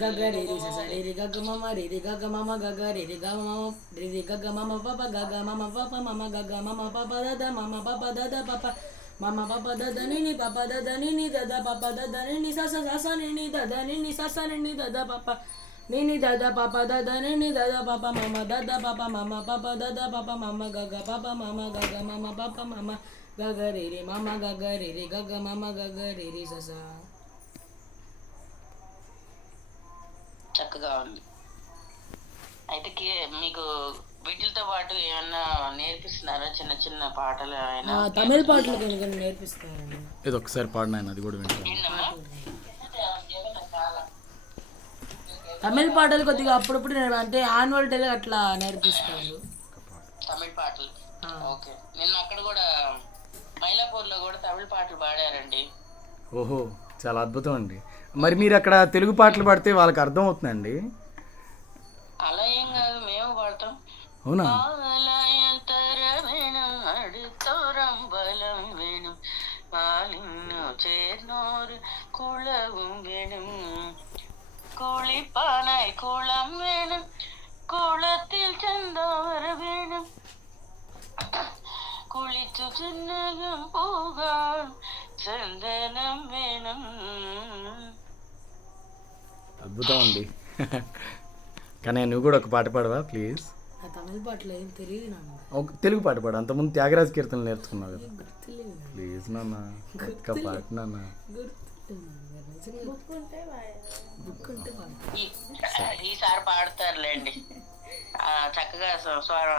గగ రే రే స రే రే గగ మమ రే రే గగ మమ గగ రే రే గ మమ రే రే గగ మమ పప గగ మమ పప మమ గగ మమ పప దద మమ పప దద పప మమ పప దద ని పప దద ని దద పప దద ని స స స ని దద ని స స ని దద పప ని దద పప దద ని దద పప మమ దద పప మమ పప దద పప మమ గగ పప మమ గగ మమ పప మమ గగ రే రే మమ గగ రే రే గగ మమ గగ రే రే స స. చక్కగా ఉంది. అయితే మీకు వీటితో పాటు ఏమన్నా నేర్పిస్తున్నారా? చిన్న చిన్న పాటలు అయినా? తమిళ పాటలు కొన్ని నేర్పిస్తారండి. ఇది ఒకసారి పాడినాయన, అది కూడా వింటాను. తమిళ పాటలు కొద్దిగా అప్పుడప్పుడు అంటే యాన్యువల్ డేలో అట్లా నేర్పిస్తారు తమిళ పాటలు. ఓకే, నిన్న అక్కడ కూడా మైలాపూర్లో కూడా తమిళ పాటలు పాడారండి. ఓహో, చాలా అద్భుతం అండి. మరి మీరు అక్కడ తెలుగు పాటలు పాడితే వాళ్ళకి అర్థం అవుతుందండి? అలా ఏం కాదు, మేము పాడతాం. అవునా? ചേർന്നോര് കുളവും വേണം, കുളിപ്പാനായി കുളം വേണം, കുളത്തിൽ ചന്തവര വേണം, കുളിച്ചു ചിന്നകം പോകാൻ ചന്ദനം വേണം. అద్భుతం అండి. కానీ నువ్వు కూడా ఒక పాట పాడవా ప్లీజ్? తమిళ పాటలు ఏం తెలియదు నాకు. ఒక తెలుగు పాట పాడు. అంతకుముందు త్యాగరాజ కీర్తనలు నేర్చుకున్నావు కదా. ప్లీజ్ నాన్న, ఒక్క పాట నాన్న. ఈసారి పాడతారులేండి, చక్కగా స్వరం